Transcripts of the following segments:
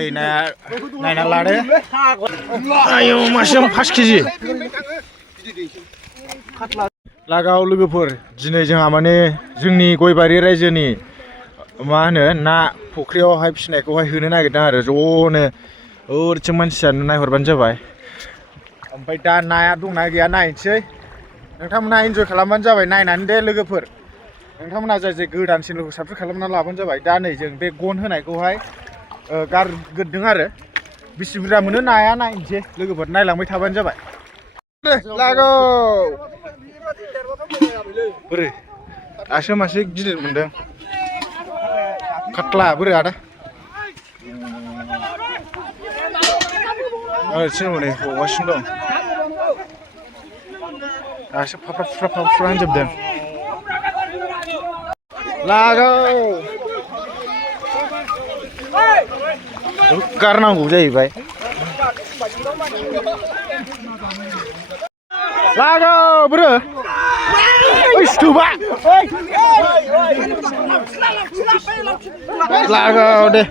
नै नायना लादो आयौ मासेयाव 5 केजि लागाव लोगोफोर दिनै जोंहा माने जोंनि गयबारि रायजोनि मा होनो ना फुख्रियावहाय फिसिनायखौहाय होनो नागिरदों आरो ज'नो ओरैथिं मानसियानो नायहरबानो जाबाय ओमफ्राय दा नाया दंना गैया नायनोसै नोंथांमोना एन्जय खालामबानो जाबाय नायनानै दे लोगोफोर नोंथांमोना जाय गोदानसिन लोगो साबस्क्राइब खालामना लाबानो जाबाय दा नै जों बे गन होनायखौहाय गारगोरदों आरो बेसे बुरजा मोनो नाया नायनोसै लोगोफोर नायलांबाय थाबानो जाबाय लागाव बोरै दासो मासे गिदिर मोनदों काटला बोरै आदा नै हगासिनो दं दासो फाफ्रा होनजोबदों लागाव गारनांगौ जाहैबाय लागाव बोरो थोबा लागाव दे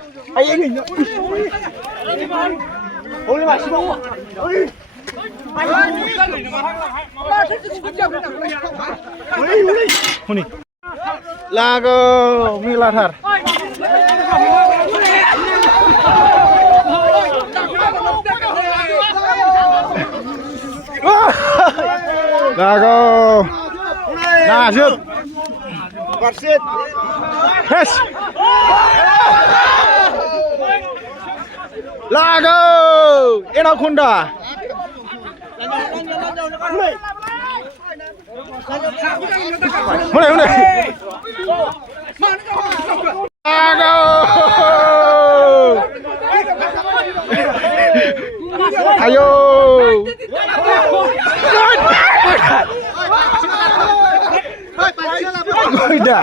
लागाव मेलाथार लागाव नाजोब लागाव एनाकन्डा हनै लागाव आयौ गयदा